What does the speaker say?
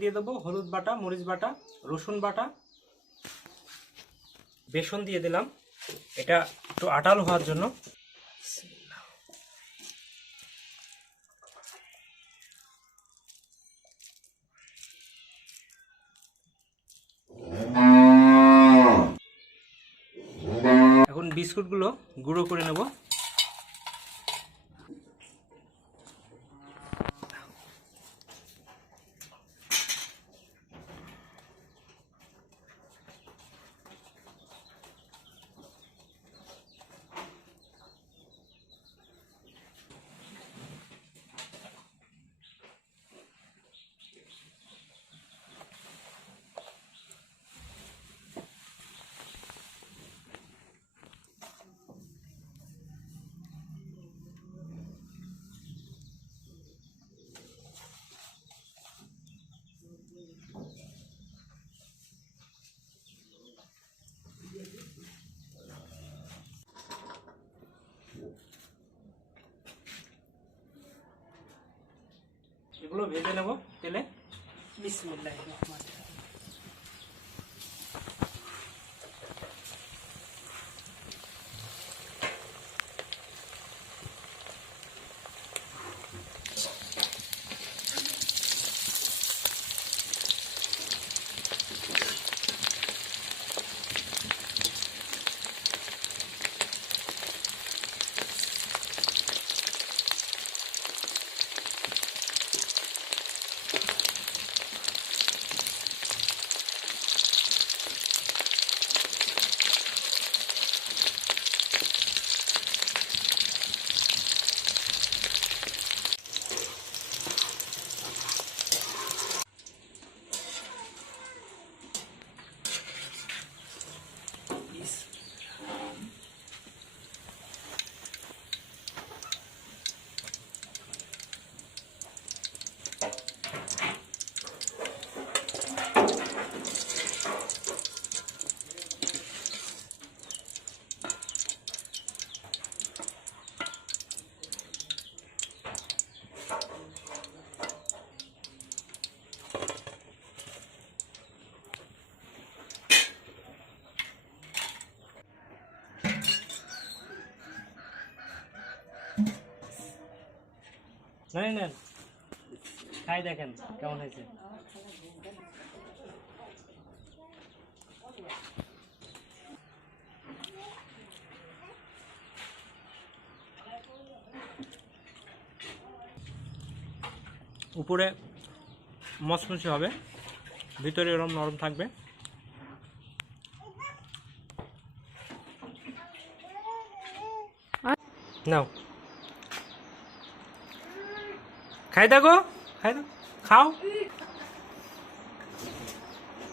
দিয়ে দেবো হলুদ বাটা, মরিচ বাটা, রসুন বাটা, বেসন দিয়ে দিলাম, এটা একটু আটালো হওয়ার জন্য। এখন বিস্কুটগুলো গুঁড়ো করে নেব। এগুলো ভেজে নেব তেলে। বিসমিল্লাহির রহমানির রহিম। নেন নেন, খাই দেখেন কেমন হয়েছে। উপরে মচমচে হবে, ভিতরে এরকম নরম থাকবে। নাও খাই দেখো, খাই দাও, খাও।